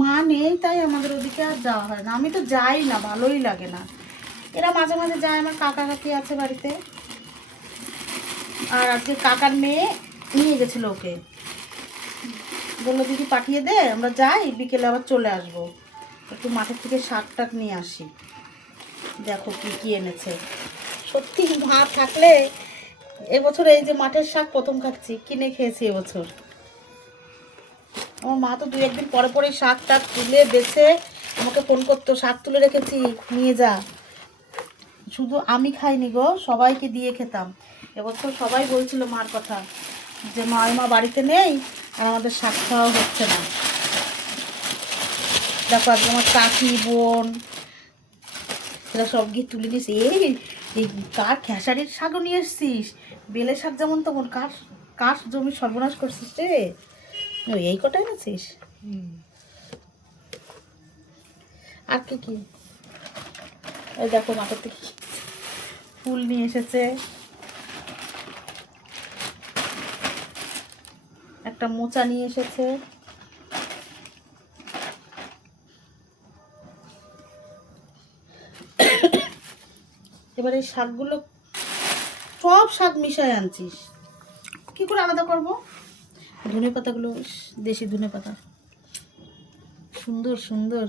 মা নেই তাই আমাদের ওদিকে আর যাওয়া হয় না। আমি তো যাই না, ভালোই লাগে না। এরা মাঝে মাঝে যায়, আমার কাকা কাকি আছে বাড়িতে। আর আজকে কাকার মেয়ে নিয়ে গেছিলো ওকে, বললো দিদি পাঠিয়ে দে, আমরা যাই, বিকেলে আবার চলে আসবো, একটু মাঠের থেকে শাক টাক নিয়ে আসি। দেখো কি কি এনেছে। সত্যি মা থাকলে, এবছর এই যে মাঠের শাক প্রথম খাচ্ছি, কিনে খেয়েছি এবছর। আমার মা তো দু একদিন পরে পরে শাক টাক তুলে বেছে আমাকে ফোন করতো, শাক তুলে রেখেছি নিয়ে যা। শুধু আমি খাইনি গো, সবাইকে দিয়ে খেতাম। এবছর সবাই বলছিল মার কথা, যে মা বাড়িতে নেই আর আমাদের শাক খাওয়া হচ্ছে না। দেখো আজকে আমার কাকি বোন এরা সব গিয়ে তুলে নিস। এই কার খেসারির শাকও নিয়ে এসছিস, বেলে শাক যেমন তেমন, কার কার জমি সর্বনাশ করছিস রে। এই কটা এনেছিস। আর কি কি, এই দেখো মাথার থেকে ফুল নিয়ে এসেছে, একটা মোচা নিয়ে এসেছে। এবার এই শাকগুলো, সব শাক মিশায় আনছিস, কি করে আলাদা করব? ধনে পাতাগুলো, দেশি ধনে পাতা, সুন্দর সুন্দর।